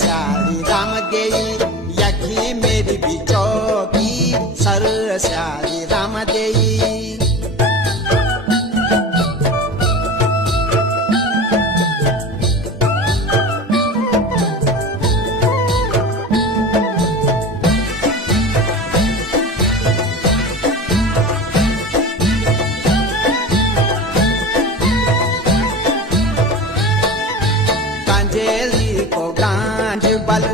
श्याली राम देई यखी मेरी भी चौकी सर श्याली राम देई कांजेली को गांठ बल